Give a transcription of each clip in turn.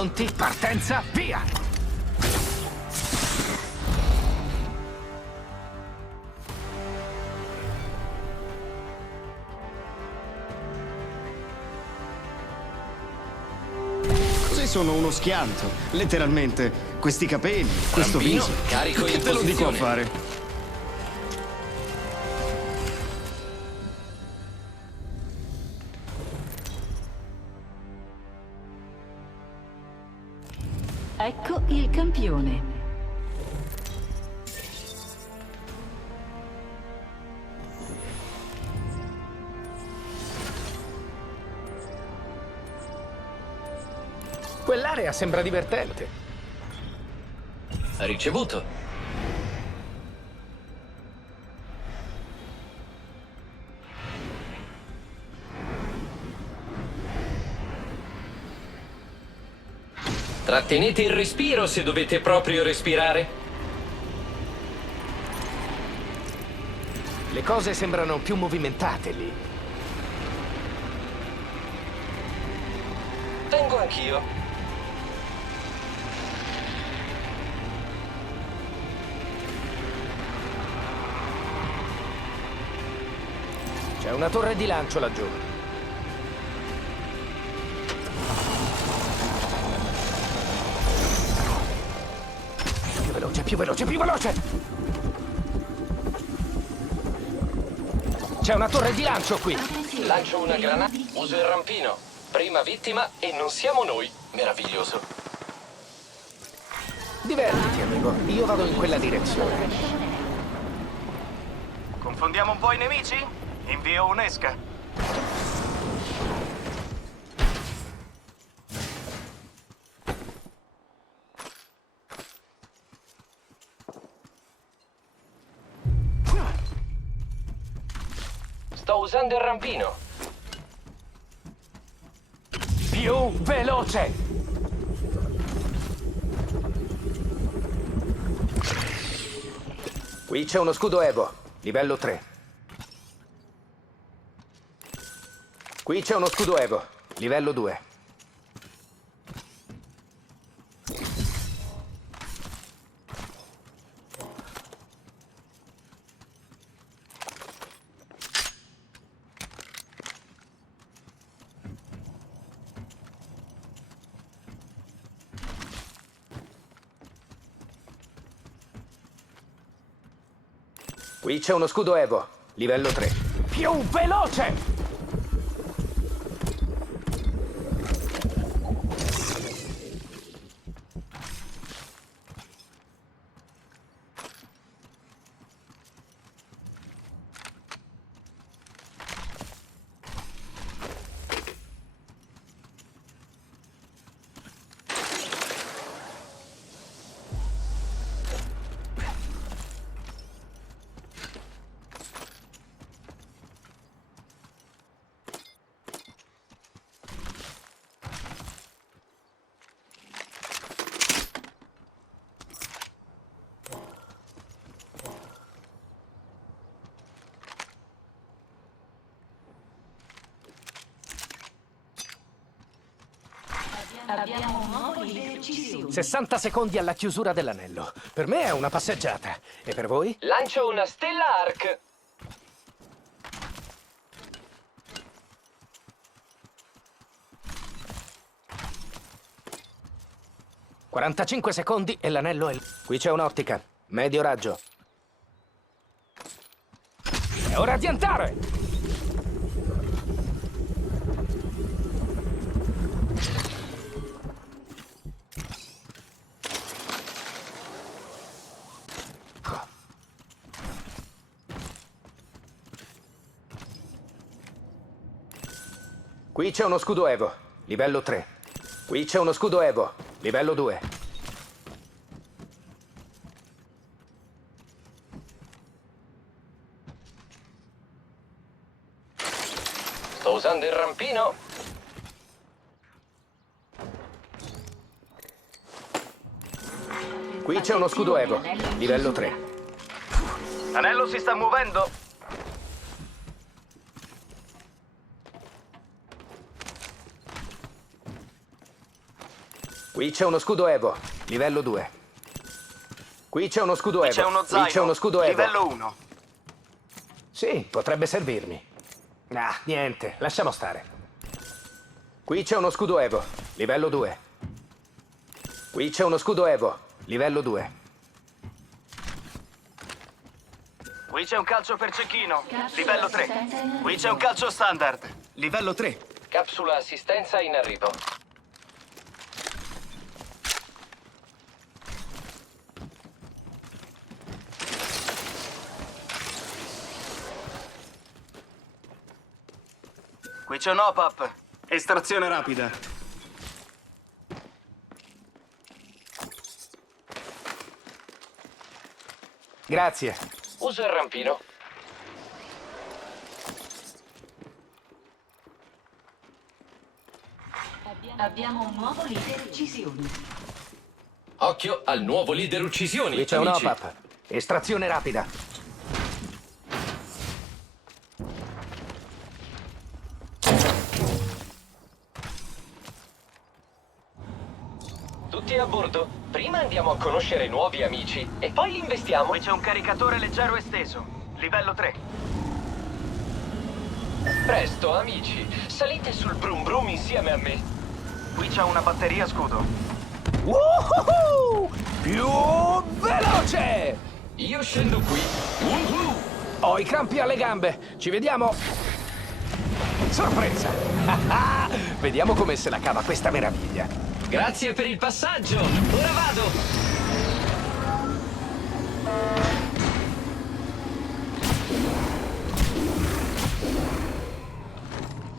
Pronti? Partenza, via! Così sono uno schianto, letteralmente. Questi capelli, questo Rampino, viso. carico Che in te lo dico a posizione. fare? Ecco il campione. Quell'area sembra divertente. Ricevuto. Trattenete il respiro se dovete proprio respirare. Le cose sembrano più movimentate lì. Tengo anch'io. C'è una torre di lancio laggiù. Più veloce, più veloce, più veloce! C'è una torre di lancio qui. Lancio una granata. Uso il rampino. Prima vittima e non siamo noi. Meraviglioso. Divertiti, amico. Io vado in quella direzione. Confondiamo un po' i nemici? Invio un'esca. Sto usando il rampino. Più veloce! Qui c'è uno scudo Evo, livello 3. Qui c'è uno scudo Evo, livello 2. Qui c'è uno scudo Evo, livello 3. Più veloce! Abbiamo un nuovo leader uccisione. 60 secondi alla chiusura dell'anello. Per me è una passeggiata. E per voi? Lancio una stella arc. – 45 secondi e l'anello è... Qui c'è un'ottica. Medio raggio. È ora di andare! Qui c'è uno scudo Evo, livello 3. Qui c'è uno scudo Evo, livello 2. Sto usando il rampino. Qui c'è uno scudo Evo, livello 3. L'anello si sta muovendo? Qui Qui c'è uno scudo Evo, livello 2. Qui c'è uno scudo Evo. C'è uno Qui zaino. c'è uno scudo Evo. Livello 1. Sì, potrebbe servirmi. Ah, niente, lasciamo stare. Qui c'è uno scudo Evo, livello 2. Qui c'è uno scudo Evo, livello 2. Qui c'è un calcio per cecchino. Capsula Livello 3. assistenza in arrivo. Qui c'è un calcio standard. Livello 3. Capsula assistenza in arrivo. Qui c'è un hop-up. Estrazione rapida. Grazie. Uso il rampino. Abbiamo un nuovo leader uccisioni. Occhio al nuovo leader uccisioni, Qui c'è un amici. hop-up. Estrazione rapida. Tutti a bordo. Prima andiamo a conoscere nuovi amici e poi li investiamo. Qui c'è un caricatore leggero esteso. Livello 3. Presto, amici. Salite sul brum brum insieme a me. Qui c'è una batteria scudo. Woohoo! Più veloce! Io scendo qui. Woohoo! Ho i crampi alle gambe. Ci vediamo. Sorpresa! Vediamo come se la cava questa meraviglia. Grazie per il passaggio. Ora vado.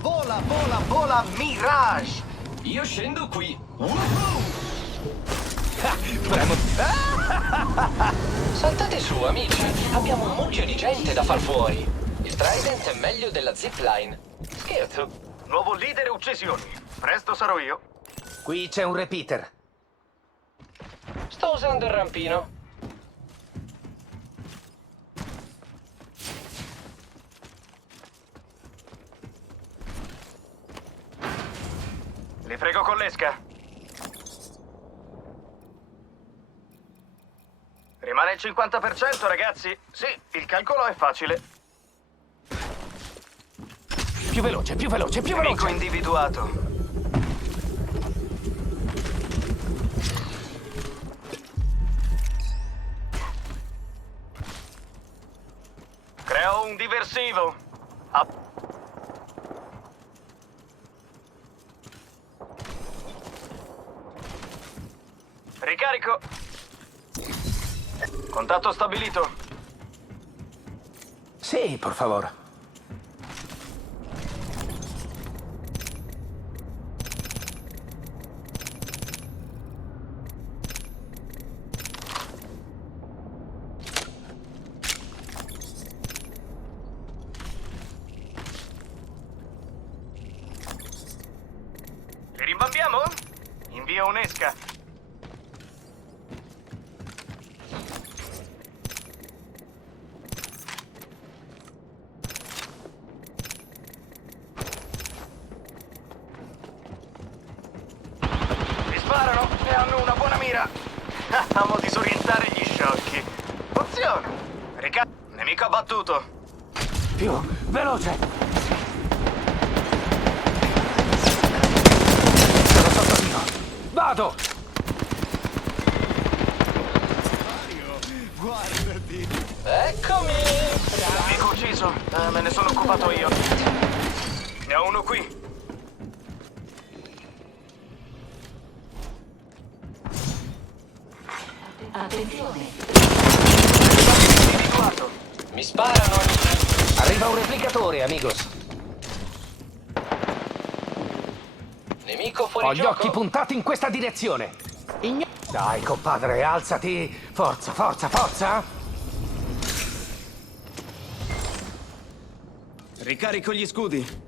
Vola, vola, vola, Mirage! Io scendo qui. Woohoo! Premo. Saltate su, amici. Abbiamo un mucchio di gente da far fuori. Il Trident è meglio della zipline. Scherzo. Nuovo leader uccisioni. Presto sarò io. Qui c'è un repeater. Sto usando il rampino. Li frego con l'esca. Rimane il 50%, ragazzi. Sì, il calcolo è facile. Più veloce, più veloce, più Nemico veloce. individuato. Creo un diversivo. Ah. Ricarico. Contatto stabilito. Sì, por favor. Li rimbambiamo? Invio un'esca. Mi sparano e hanno una buona mira. Amo disorientare gli sciocchi. Funziona. Nemico abbattuto. Più veloce. Sono sotto tiro. Vado. Eccomi. Nemico ucciso. Me ne sono occupato io. Ne ho uno qui. Attenzione. Individuato. Mi sparano, amici. Arriva un replicatore, amigos. Nemico fuori Ho gli gioco. occhi puntati in questa direzione. Dai, compadre, alzati. Forza, forza, forza. Ricarico gli scudi.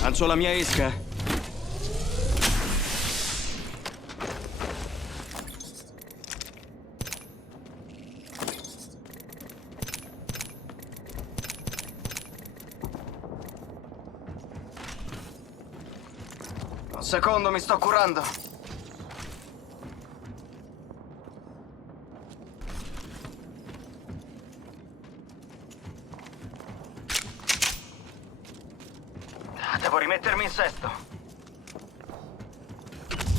Lancio la mia esca. secondo, mi sto curando. Devo rimettermi in sesto.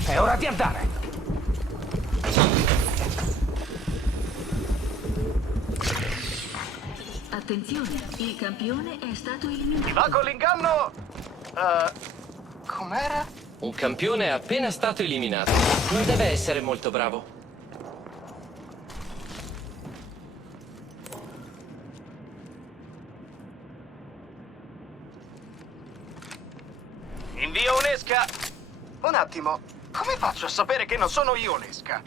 È ora di andare. Attenzione, il campione è stato eliminato. Ti va con l'inganno? Com'era? Un campione è appena stato eliminato. Non deve essere molto bravo. Invio un'esca. Un attimo, come faccio a sapere che non sono io un'esca?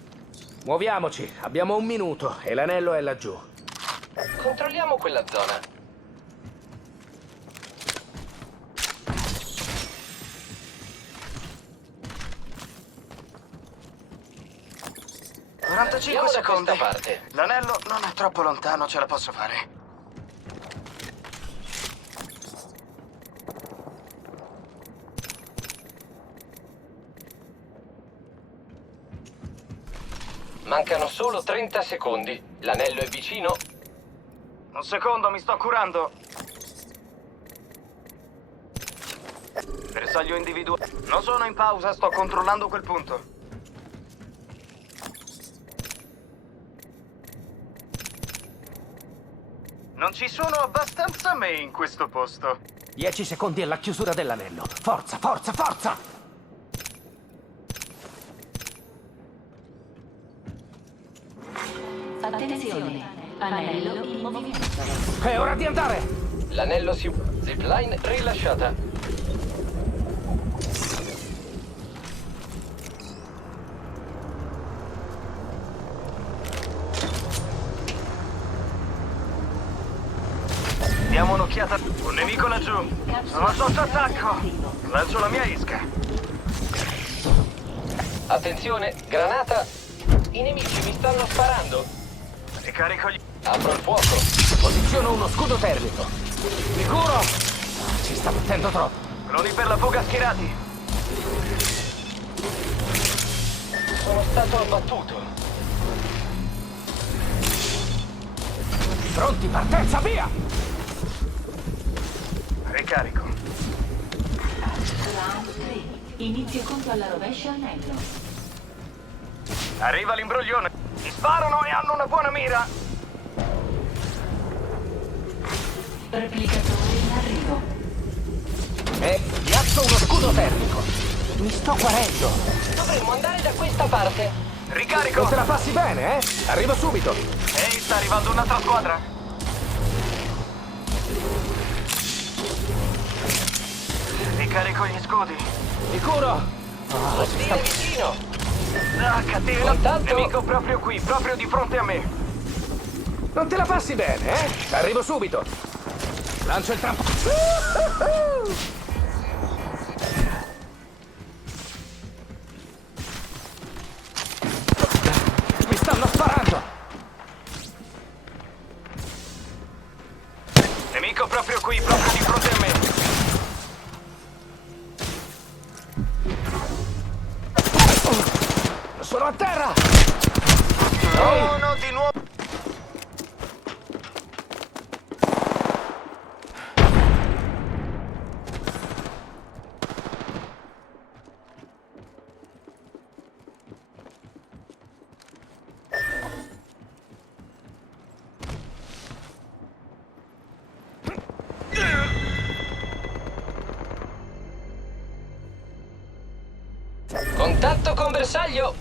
Muoviamoci, abbiamo un minuto e l'anello è laggiù. Controlliamo quella zona. Andiamo 45 da secondi. questa parte. L'anello non è troppo lontano, ce la posso fare. Mancano solo 30 secondi. L'anello è vicino. Un secondo, mi sto curando. Bersaglio individuale. Non sono in pausa, sto controllando quel punto. Non ci sono abbastanza me in questo posto. 10 secondi alla chiusura dell'anello. Forza, forza, forza! Attenzione, anello in movimento. È ora di andare! L'anello si... Zipline rilasciata. Diamo un'occhiata. Un nemico laggiù. Sono sotto attacco. Lancio la mia isca. Attenzione, granata. I nemici mi stanno sparando. Ricarico gli... Apro il fuoco. Posiziono uno scudo termico. Mi curo! Ci sta mettendo troppo. Cloni per la fuga schierati. Sono stato abbattuto. Pronti, partenza, via! Ricarico. Round 3. Inizio conto alla rovescia anello. Arriva l'imbroglione. Mi sparano e hanno una buona mira. Replicatore in arrivo. E piazzo uno scudo termico. Mi sto guarendo. Dovremmo andare da questa parte. Ricarico. Non te la passi bene, eh? Arrivo subito. Ehi, sta arrivando un'altra squadra. Ricarico gli scudi. Mi curo! Ostile vicino. Ah, catena. Contatto. Nemico proprio qui, proprio di fronte a me. Non te la passi bene, eh? Arrivo subito. Lancio il trampo. Mi stanno sparando. Nemico proprio qui, proprio di fronte a me. Sono a terra. No, no, di nuovo. Contatto con bersaglio.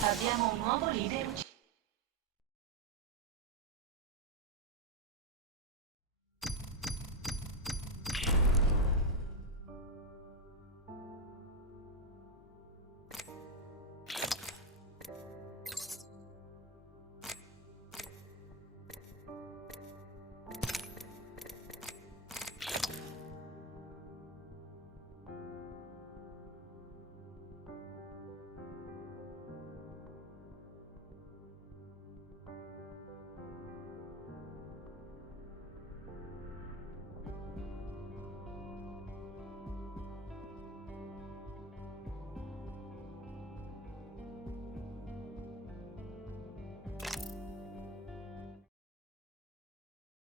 Abbiamo un nuovo leader.